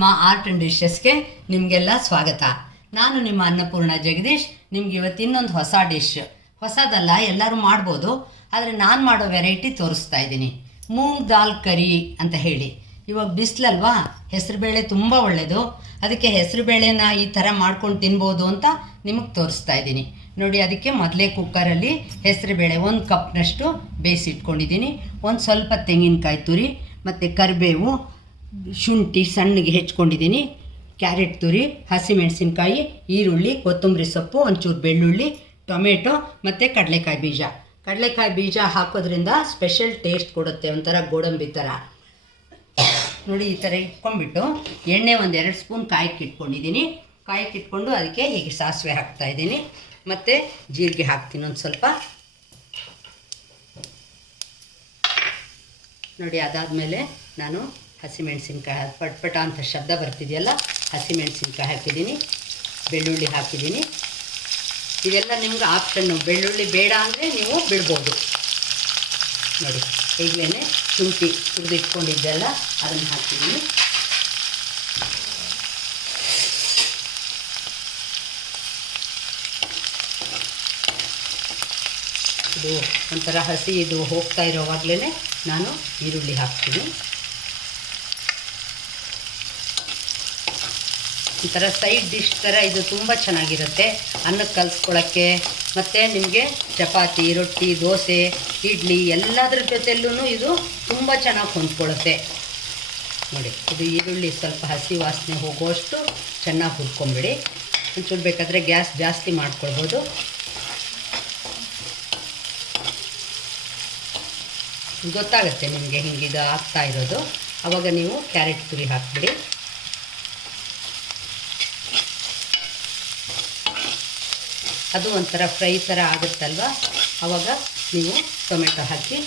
Padma art and ಡಿಶಸ್ಗೆ ನಿಮಗೆಲ್ಲ ಸ್ವಾಗತ. ನಾನು ನಿಮ್ಮ ಅನ್ನಪೂರ್ಣ ಜಗದೀಶ್, ನಿಮ್ಗೆ ಇವತ್ತು ಇನ್ನೊಂದು ಹೊಸ ಡಿಶ್ ಹೊಸದಲ್ಲ, ಎಲ್ಲರೂ ಮಾಡ್ಬೋದು, ಆದರೆ ನಾನು ಮಾಡೋ ವೆರೈಟಿ ತೋರಿಸ್ತಾ ಇದ್ದೀನಿ. ಮೂಂಗ್ ದಾಲ್ ಕರಿ ಅಂತ ಹೇಳಿ. ಇವಾಗ ಬಿಸಿಲಲ್ವಾ? ಹೆಸರುಬೇಳೆ ತುಂಬ ಒಳ್ಳೆಯದು ಅದಕ್ಕೆ ಹೆಸರುಬೇಳೆನ ಈ ಥರ ಮಾಡ್ಕೊಂಡು ತಿನ್ಬೋದು ಅಂತ ನಿಮಗೆ ತೋರಿಸ್ತಾ ಇದ್ದೀನಿ. ನೋಡಿ, ಅದಕ್ಕೆ ಮೊದಲೇ ಕುಕ್ಕರಲ್ಲಿ ಹೆಸರುಬೇಳೆ ಒಂದು ಕಪ್ನಷ್ಟು ಬೇಯಿಸಿಟ್ಕೊಂಡಿದ್ದೀನಿ. ಒಂದು ಸ್ವಲ್ಪ ತೆಂಗಿನಕಾಯಿ ತುರಿ, ಮತ್ತು ಕರಿಬೇವು ಶುಂಠಿ ಸಣ್ಣಗೆ ಹೆಚ್ಕೊಂಡಿದ್ದೀನಿ. ಕ್ಯಾರೆಟ್ ತುರಿ, ಹಸಿಮೆಣಸಿನ್ಕಾಯಿ, ಈರುಳ್ಳಿ, ಕೊತ್ತಂಬರಿ ಸೊಪ್ಪು, ಒಂಚೂರು ಬೆಳ್ಳುಳ್ಳಿ, ಟೊಮೆಟೊ ಮತ್ತು ಕಡಲೆಕಾಯಿ ಬೀಜ. ಕಡಲೆಕಾಯಿ ಬೀಜ ಹಾಕೋದ್ರಿಂದ ಸ್ಪೆಷಲ್ ಟೇಸ್ಟ್ ಕೊಡುತ್ತೆ ಒಂಥರ ಗೋಡಂಬಿ ಥರ ನೋಡಿ ಈ ಥರ ಇಟ್ಕೊಂಡ್ಬಿಟ್ಟು ಎಣ್ಣೆ ಒಂದು ಎರಡು ಸ್ಪೂನ್ ಕಾಯಕ್ಕೆ ಇಟ್ಕೊಂಡಿದ್ದೀನಿ. ಕಾಯಕ್ಕೆ ಇಟ್ಕೊಂಡು ಅದಕ್ಕೆ ಹೀಗೆ ಸಾಸಿವೆ ಹಾಕ್ತಾಯಿದ್ದೀನಿ ಮತ್ತು ಜೀರಿಗೆ ಹಾಕ್ತೀನಿ ಒಂದು ಸ್ವಲ್ಪ. ನೋಡಿ ಅದಾದಮೇಲೆ ನಾನು ಹಸಿಮೆಣಸಿನ್ಕಾಯಿ ಪಟ್ಪಟ ಅಂತ ಶಬ್ದ ಬರ್ತಿದೆಯಲ್ಲ, ಹಸಿಮೆಣಸಿನ್ಕಾಯಿ ಹಾಕಿದ್ದೀನಿ, ಬೆಳ್ಳುಳ್ಳಿ ಹಾಕಿದ್ದೀನಿ. ಇದೆಲ್ಲ ನಿಮ್ಗೆ ಆಪ್ಷನ್ನು ಬೆಳ್ಳುಳ್ಳಿ ಬೇಡ ಅಂದರೆ ನೀವು ಬಿಡ್ಬೋದು. ನೋಡಿ ಈಗಲೇ ಶುಂಠಿ ತುರಿದಿಟ್ಕೊಂಡಿದ್ದೆಲ್ಲ ಅದನ್ನು ಹಾಕಿದ್ದೀನಿ. ಇದು ಒಂಥರ ಹಸಿ ಇದು ಹೋಗ್ತಾ ಇರೋವಾಗಲೇ ನಾನು ಈರುಳ್ಳಿ ಹಾಕ್ತೀನಿ. ಒಂಥರ ಸೈಡ್ ಡಿಶ್ ಥರ ಇದು ತುಂಬ ಚೆನ್ನಾಗಿರುತ್ತೆ. ಅನ್ನಕ್ಕೆ ಕಲಿಸ್ಕೊಳ್ಳೋಕ್ಕೆ ಮತ್ತು ನಿಮಗೆ ಚಪಾತಿ, ರೊಟ್ಟಿ, ದೋಸೆ, ಇಡ್ಲಿ ಎಲ್ಲದ್ರ ಜೊತೆಯಲ್ಲೂ ಇದು ತುಂಬ ಚೆನ್ನಾಗಿ ಹೊಂದ್ಕೊಳ್ಳುತ್ತೆ ನೋಡಿ, ಇದು ಈರುಳ್ಳಿ ಸ್ವಲ್ಪ ಹಸಿ ವಾಸನೆ ಹೋಗುವಷ್ಟು ಚೆನ್ನಾಗಿ ಹುರ್ಕೊಂಬಿಡಿ. ಒಂಚೂರು ಬೇಕಾದರೆ ಗ್ಯಾಸ್ ಜಾಸ್ತಿ ಮಾಡ್ಕೊಳ್ಬೋದು. ಗೊತ್ತಾಗುತ್ತೆ ನಿಮಗೆ ಹಿಂಗಿದು ಆಗ್ತಾ ಇರೋದು. ಆವಾಗ ನೀವು ಕ್ಯಾರೆಟ್ ತುರಿ ಹಾಕ್ಬಿಡಿ. ಅದು ಒಂಥರ ಫ್ರೈ ಥರ ಆಗುತ್ತಲ್ವ? ಆವಾಗ ನೀವು ಟೊಮೆಟೊ ಹಾಕಿ.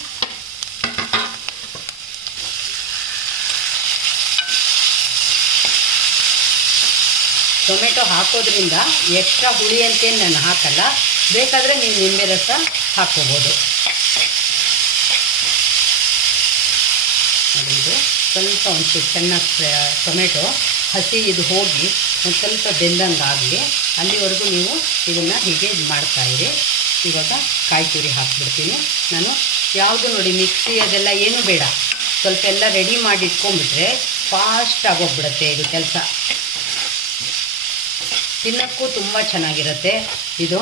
ಟೊಮೆಟೊ ಹಾಕೋದ್ರಿಂದ ಎಕ್ಸ್ಟ್ರಾ ಹುಳಿ ಅಂತೇನು ನಾನು ಹಾಕಲ್ಲ. ಬೇಕಾದರೆ ನೀವು ನಿಂಬೆ ರಸ ಹಾಕೋಬೋದು. ನೋಡಿ ಸ್ವಲ್ಪ ಒಂದು ಚೆನ್ನಾಗಿ ಟೊಮೆಟೊ ಹಸಿ ಇದು ಹೋಗಿ ಒಂದು ಸ್ವಲ್ಪ ಬೆಂದಂಗೆ ಆಗಲಿ, ಅಲ್ಲಿವರೆಗೂ ನೀವು ಇದನ್ನು ಹೀಗೆ ಇದು ಮಾಡ್ತಾಯಿರಿ ಇವಾಗ ಕಾಯಿ ತುರಿ ಹಾಕ್ಬಿಡ್ತೀನಿ. ನಾನು ಯಾವುದು ನೋಡಿ ಮಿಕ್ಸಿ ಅದೆಲ್ಲ ಏನೂ ಬೇಡ. ಸ್ವಲ್ಪ ಎಲ್ಲ ರೆಡಿ ಮಾಡಿ ಇಟ್ಕೊಂಡ್ಬಿಟ್ರೆ ಫಾಸ್ಟ್ ಆಗೋಗ್ಬಿಡುತ್ತೆ ಇದು ಕೆಲಸ. ತಿನ್ನೋಕ್ಕೂ ತುಂಬ ಚೆನ್ನಾಗಿರುತ್ತೆ ಇದು.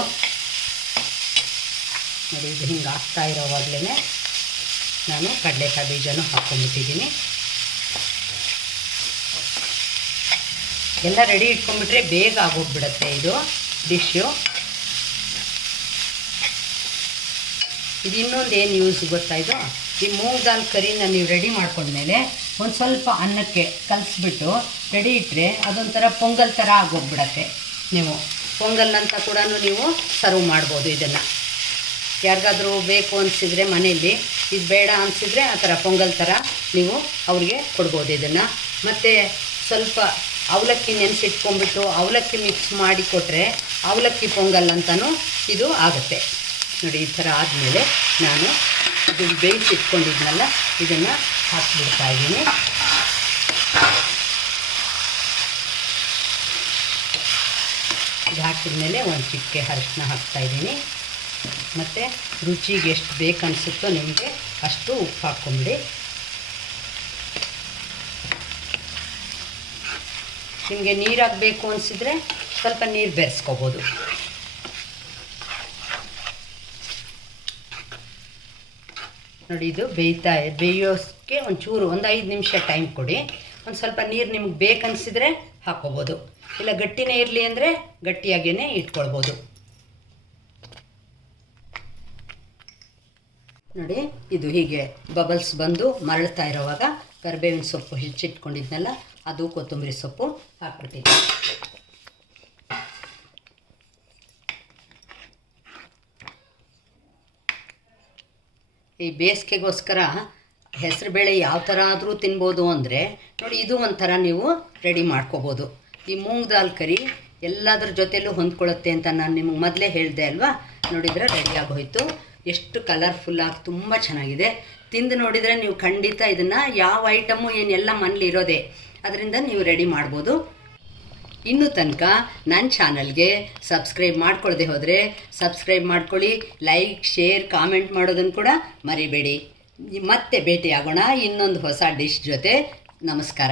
ನೋಡಿ, ಇದು ಹಿಂಗೆ ಆಗ್ತಾ ಇರೋವಾಗಲೇ ನಾನು ಕಡಲೆಕಾಯಿ ಬೀಜನೂ ಹಾಕ್ಕೊಂಡ್ಬಿಟ್ಟಿದ್ದೀನಿ. ಎಲ್ಲ ರೆಡಿ ಇಟ್ಕೊಂಡ್ಬಿಟ್ರೆ ಬೇಗ ಆಗೋಗ್ಬಿಡತ್ತೆ ಇದು ಡಿಶ್ಶು ಇದು ಇನ್ನೊಂದು ಏನು ಯೂಸ್ ಗೊತ್ತಾ ಇದು? ಈ ಮೂಗ್ ದಾಲ್ ಕರಿನ ನೀವು ರೆಡಿ ಮಾಡ್ಕೊಂಡ್ಮೇಲೆ ಒಂದು ಸ್ವಲ್ಪ ಅನ್ನಕ್ಕೆ ಕಲಿಸ್ಬಿಟ್ಟು ರೆಡಿ ಇಟ್ಟರೆ ಅದೊಂಥರ ಪೊಂಗಲ್ ಥರ ಆಗೋಗ್ಬಿಡತ್ತೆ ನೀವು. ಪೊಂಗಲ್ ಅಂತ ಕೂಡ ನೀವು ಸರ್ವ್ ಮಾಡ್ಬೋದು ಇದನ್ನು. ಯಾರಿಗಾದರೂ ಬೇಕು ಅನಿಸಿದರೆ ಮನೆಯಲ್ಲಿ, ಇದು ಬೇಡ ಅನಿಸಿದರೆ ಆ ಥರ ಪೊಂಗಲ್ ಥರ ನೀವು ಅವ್ರಿಗೆ ಕೊಡ್ಬೋದು ಇದನ್ನು. ಮತ್ತು ಸ್ವಲ್ಪ ಅವಲಕ್ಕಿ ನೆನೆಸಿಟ್ಕೊಂಡ್ಬಿಟ್ಟು ಅವಲಕ್ಕಿ ಮಿಕ್ಸ್ ಮಾಡಿ ಕೊಟ್ಟರೆ ಅವಲಕ್ಕಿ ಪೊಂಗಲ್ ಅಂತಲೂ ಇದು ಆಗುತ್ತೆ. ನೋಡಿ, ಈ ಥರ ಆದಮೇಲೆ ನಾನು ಇದು ಬೇಯಿಸಿಟ್ಕೊಂಡಿದ್ನಲ್ಲ, ಇದನ್ನು ಹಾಕ್ಬಿಡ್ತಾ ಇದ್ದೀನಿ. ಇದು ಹಾಕಿದ್ಮೇಲೆ ಒಂದು ಚಿಕ್ಕೆ ಅರಿಶಿನ ಹಾಕ್ತಾಯಿದ್ದೀನಿ ಮತ್ತು ರುಚಿಗೆ ಎಷ್ಟು ಬೇಕು ಅನಿಸುತ್ತೋ ನಿಮಗೆ ಅಷ್ಟು ಉಪ್ಪು ಹಾಕ್ಕೊಂಬಿಡಿ. ನಿಮಗೆ ನೀರಾಗಬೇಕು ಅನಿಸಿದರೆ ಸ್ವಲ್ಪ ನೀರು ಬೆರೆಸ್ಕೋಬೋದು. ನೋಡಿ ಇದು ಬೇಯ್ತಾ ಬೇಯೋಕ್ಕೆ ಒಂಚೂರು, ಒಂದು ಐದು ನಿಮಿಷ ಟೈಮ್ ಕೊಡಿ. ಒಂದು ಸ್ವಲ್ಪ ನೀರು ನಿಮ್ಗೆ ಬೇಕನ್ಸಿದ್ರೆ ಹಾಕ್ಕೋಬೋದು ಇಲ್ಲ ಗಟ್ಟಿನೇ ಇರಲಿ ಅಂದರೆ ಗಟ್ಟಿಯಾಗೇ ಇಟ್ಕೊಳ್ಬೋದು. ನೋಡಿ, ಇದು ಹೀಗೆ ಬಬಲ್ಸ್ ಬಂದು ಮರಳ್ತಾ ಇರೋವಾಗ ಕರಿಬೇವಿನ ಸೊಪ್ಪು ಹೆಚ್ಚಿಟ್ಕೊಂಡಿದ್ನಲ್ಲ ಅದು ಕೊತ್ತಂಬರಿ ಸೊಪ್ಪು ಹಾಕ್ಬಿಟ್ಟಿದ್ದೆ. ಈ ಬೇಸಿಗೆಗೋಸ್ಕರ ಹೆಸರುಬೇಳೆ ಯಾವ ಥರ ಆದರೂ ತಿನ್ಬೋದು ಅಂದರೆ ನೋಡಿ ಇದು ಒಂಥರ ನೀವು ರೆಡಿ ಮಾಡ್ಕೋಬೋದು. ಈ ಮೂಂಗ್ ದಾಲ್ ಕರಿ ಎಲ್ಲದ್ರ ಜೊತೆಲೂ ಹೊಂದ್ಕೊಳ್ಳುತ್ತೆ ಅಂತ ನಾನು ನಿಮಗೆ ಮೊದಲೇ ಹೇಳಿದೆ ಅಲ್ವಾ? ನೋಡಿದರೆ ರೆಡಿ ಆಗೋಯ್ತು. ಎಷ್ಟು ಕಲರ್ಫುಲ್ಲಾಗಿ ತುಂಬ ಚೆನ್ನಾಗಿದೆ. ತಿಂದು ನೋಡಿದರೆ ನೀವು ಖಂಡಿತ ಇದನ್ನು ಯಾವ ಐಟಮು ಏನೆಲ್ಲ ಮನೇಲಿ ಇರೋದೆ ಅದರಿಂದ ನೀವು ರೆಡಿ ಮಾಡ್ಬೋದು. ಇನ್ನು ತನಕ ನನ್ನ ಚಾನಲ್ಗೆ ಸಬ್ಸ್ಕ್ರೈಬ್ ಮಾಡ್ಕೊಳ್ಳದೆ ಹೋದರೆ ಸಬ್ಸ್ಕ್ರೈಬ್ ಮಾಡ್ಕೊಳ್ಳಿ ಲೈಕ್ ಶೇರ್ ಕಾಮೆಂಟ್ ಮಾಡೋದನ್ನು ಕೂಡ ಮರಿಬೇಡಿ. ಮತ್ತೆ ಭೇಟಿಯಾಗೋಣ ಇನ್ನೊಂದು ಹೊಸ ಡಿಶ್ ಜೊತೆ. ನಮಸ್ಕಾರ.